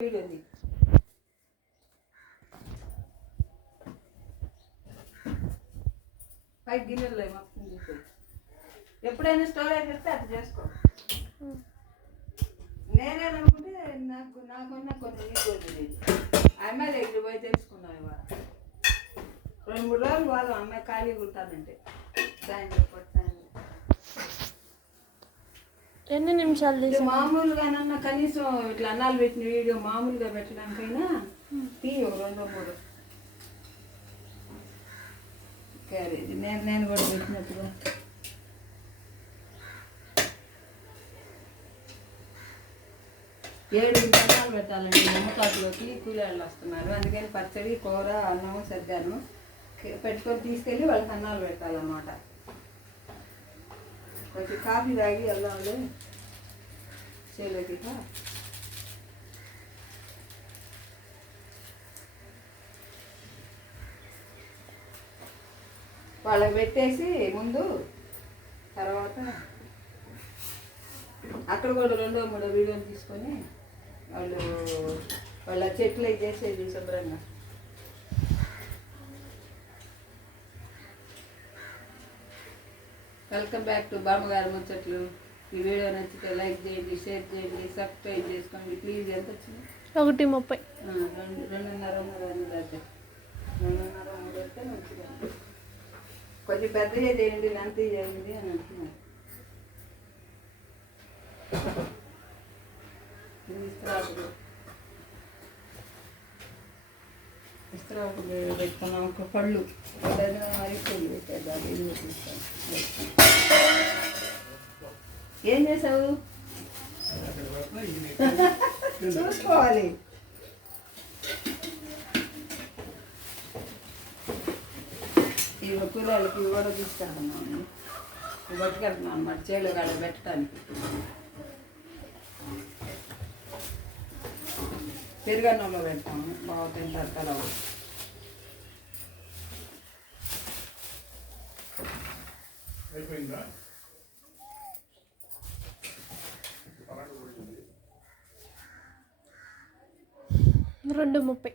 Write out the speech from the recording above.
Video పై గిన్నెల్లో మొత్తం తీసేయి ఎప్పుడైనా స్టోరేజ్ పెడితే అది చేసుకో. నేనేననుకుంటే నాకు నాకున్న కొన్ని నీకు అమ్మాయి దగ్గర పోయి తెలుసుకున్నాం ఇవాళ. రెండు మూడు రోజులు వాళ్ళు అమ్మాయి ఖాళీగా ఉంటానంటే. సాయంత్రం పూట. సాయంత్రం ఎన్ని నిమిషాలు తీసా మామూలుగానన్నా కనీసం ఇట్లా అన్నాలు పెట్టిన వీడియో మామూలుగా పెట్టడానికైనా తీ ఒక రెండో మూడు క్యారేజ్ నేను నేను కూడా పెట్టినట్టుగా. ఏడు అన్నాలు పెట్టాలండి నిమ్మకాకులోకి కూలీళ్ళు వస్తున్నారు. అందుకని పచ్చడి కూర అన్నం సర్దాను పెట్టుకొని తీసుకెళ్ళి వాళ్ళకి అన్నాలు పెట్టాలన్నమాట. కొంచెం కాఫీ తాగి వెళ్దాంలే చేలోకి వాళ్ళకి పెట్టేసి ముందు తర్వాత అక్కడ కూడా రెండో మూడో వీడియోని తీసుకొని వాళ్ళు వాళ్ళ చెట్లు చేసేది శుభ్రంగా. వెల్కమ్ బ్యాక్ టు బామ్మగారు ముచ్చట్లు. ఈ వీడియో నచ్చితే లైక్ చేయండి షేర్ చేయండి సబ్స్క్రైబ్ చేసుకోండి. ప్లీజ్ ఎంత వచ్చింది? ఒకటి ముప్పై. రెండు రెండున్నర మూడు వందలు అయితే. రెండున్నర మూడు అయితే మంచిగా కొంచెం పెద్దగా చేయండి నంతి చేయండి అని అంటున్నారు ఇస్త్రాకులు ఇస్త్రాకులు పెట్టుకున్నాం ఒక పళ్ళు. డజన్ అరికెళ్ళి చేసావు చూసుకోవాలి. ఈ కూరలకి కూడా తీసుకెళ్తున్నాను ఇవి పట్టుకెళ్తున్నాను అన్నమాట చేలు కాడ పెట్టడానికి. పెరుగన్నంలో పెడతాము బాగా తింటారు కలవ అయిపోయిందా? రెండు ముప్పై.